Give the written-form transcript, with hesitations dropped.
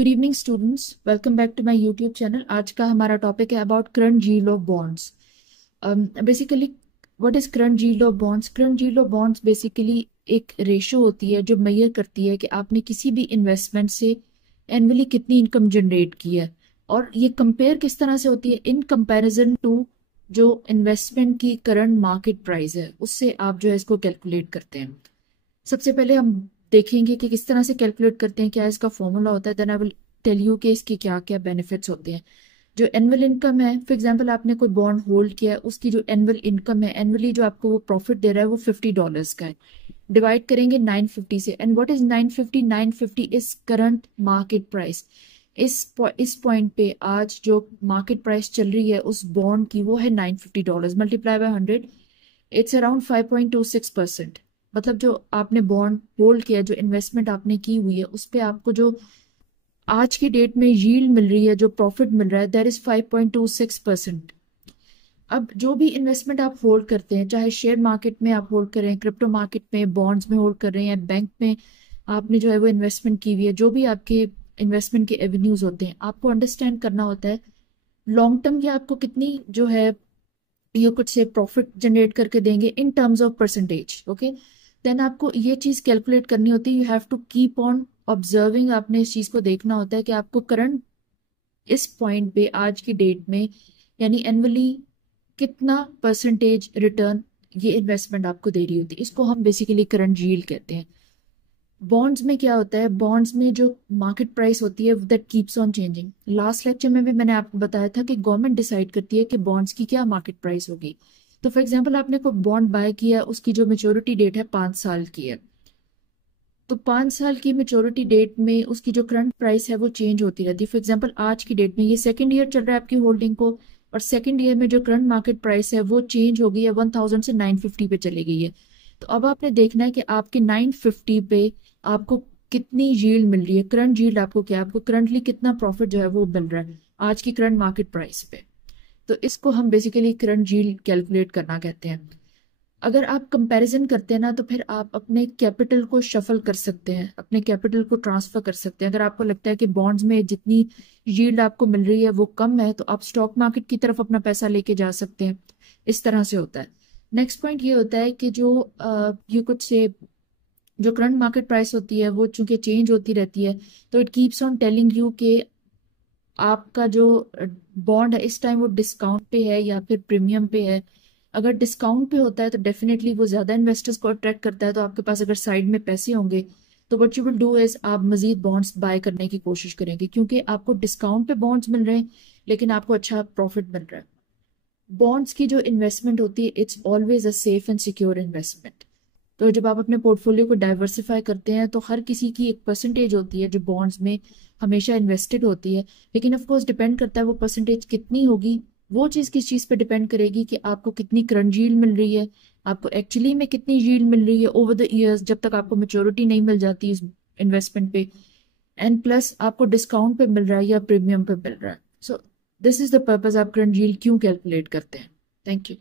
Good evening students, welcome back to my YouTube channel. आज का हमारा टॉपिक है about current yield of bonds. Basically what is current yield of bonds? Current yield of bonds basically एक ratio होती है जो major करती है कि आपने किसी भी इन्वेस्टमेंट से एनुअली कितनी इनकम जनरेट की है। और ये कंपेयर किस तरह से होती है? इन कंपैरिजन टू जो इन्वेस्टमेंट की करंट मार्केट प्राइस है, उससे आप जो है इसको कैलकुलेट करते हैं। सबसे पहले हम देखेंगे कि किस तरह से कैलकुलेट करते हैं, क्या इसका फॉर्मूला होता है। Then I will tell you कि इसके क्या क्या बेनिफिट्स होते हैं। जो एनुअल इनकम है, फॉर एग्जांपल आपने कोई बॉन्ड होल्ड किया है, उसकी जो एनुअल इनकम है, एनुअली जो आपको वो प्रॉफिट दे रहा है वो $50 का है। डिवाइड करेंगे 950 से। And what is 950? 950 is current market price. इस पॉइंट पे आज जो मार्केट प्राइस चल रही है उस बॉन्ड की वो है $950 मल्टीप्लाई बाय 100। It's around 5.26%। मतलब जो आपने बॉन्ड होल्ड किया, जो इन्वेस्टमेंट आपने की हुई है, उस पे आपको जो आज की डेट में यील्ड मिल रही है, जो प्रॉफिट मिल रहा है, दैट इज 5.26%। अब जो भी इन्वेस्टमेंट आप होल्ड करते हैं, चाहे शेयर मार्केट में आप होल्ड करें, क्रिप्टो मार्केट में, बॉन्ड्स में होल्ड कर रहे हैं, बैंक में आपने जो है वो इन्वेस्टमेंट की हुई है, जो भी आपके इन्वेस्टमेंट के एवेन्यूज होते हैं, आपको अंडरस्टैंड करना होता है लॉन्ग टर्म की आपको कितनी जो है ये कुछ से प्रॉफिट जनरेट करके देंगे in terms of percentage. Okay, then आपको ये चीज कैलकुलेट करनी होती है। You have to keep on observing. आपने इस चीज को देखना होता है कि आपको करंट इस पॉइंट पे आज की डेट में यानी एनुअली कितना परसेंटेज रिटर्न ये इन्वेस्टमेंट आपको दे रही होती है। इसको हम बेसिकली करंट यील्ड कहते हैं। बॉन्ड्स में क्या होता है? बॉन्ड्स में जो मार्केट प्राइस होती है that keeps on changing. Last lecture में भी मैंने आपको बताया था कि गवर्नमेंट डिसाइड करती है कि बॉन्ड्स की क्या मार्केट प्राइस होगी। तो फॉर एग्जांपल आपने कोई बॉन्ड बाय किया, उसकी जो मेच्योरिटी डेट है 5 साल की है, तो 5 साल की मेच्योरिटी डेट में उसकी जो करंट प्राइस है वो चेंज होती रहती है। फॉर एग्जांपल आज की डेट में ये सेकंड ईयर चल रहा है आपकी होल्डिंग को, और सेकंड ईयर में जो करंट मार्केट प्राइस है वो चेंज हो गई है, 1000 से 950 पे चली गई है। तो अब आपने देखना है कि आपके 950 पे आपको कितनी यील्ड मिल रही है। करंट यील्ड आपको क्या है, आपको करंटली कितना प्रॉफिट जो है वो मिल रहा है आज की करंट मार्केट प्राइस पे। तो इसको हम बेसिकली करंट यील्ड कैलकुलेट करना कहते हैं। अगर आप कंपैरिजन करते हैं ना, तो फिर आप अपने कैपिटल को शफल कर सकते हैं, अपने कैपिटल को ट्रांसफर कर सकते हैं। अगर आपको लगता है कि बॉन्ड्स में जितनी यील्ड आपको मिल रही है वो कम है, तो आप स्टॉक मार्केट की तरफ अपना पैसा लेके जा सकते हैं। इस तरह से होता है। नेक्स्ट पॉइंट ये होता है कि जो यू कुड से जो करंट मार्केट प्राइस होती है वो चूंकि चेंज होती रहती है, तो it keeps on telling you कि आपका जो बॉन्ड है इस टाइम वो डिस्काउंट पे है या फिर प्रीमियम पे है। अगर डिस्काउंट पे होता है तो डेफिनेटली वो ज्यादा इन्वेस्टर्स को अट्रैक्ट करता है। तो आपके पास अगर साइड में पैसे होंगे तो what you will do is आप मजीद बॉन्ड्स बाय करने की कोशिश करेंगे, क्योंकि आपको डिस्काउंट पे बॉन्ड्स मिल रहे हैं लेकिन आपको अच्छा प्रॉफिट मिल रहा है। बॉन्ड्स की जो इन्वेस्टमेंट होती है it's always a safe and secure investment. तो जब आप अपने पोर्टफोलियो को डाइवर्सिफाई करते हैं तो हर किसी की एक परसेंटेज होती है जो बॉन्ड्स में हमेशा इन्वेस्टेड होती है। लेकिन ऑफ कोर्स डिपेंड करता है वो परसेंटेज कितनी होगी। वो चीज किस चीज पे डिपेंड करेगी कि आपको कितनी करंट यील्ड मिल रही है, आपको एक्चुअली में कितनी यील्ड मिल रही है ओवर द ईयर्स, जब तक आपको मेच्योरिटी नहीं मिल जाती इस इन्वेस्टमेंट पे, एंड प्लस आपको डिस्काउंट पे मिल रहा है या प्रीमियम पे मिल रहा है। So this is the purpose आप करंट यील्ड क्यों कैलकुलेट करते हैं। Thank you.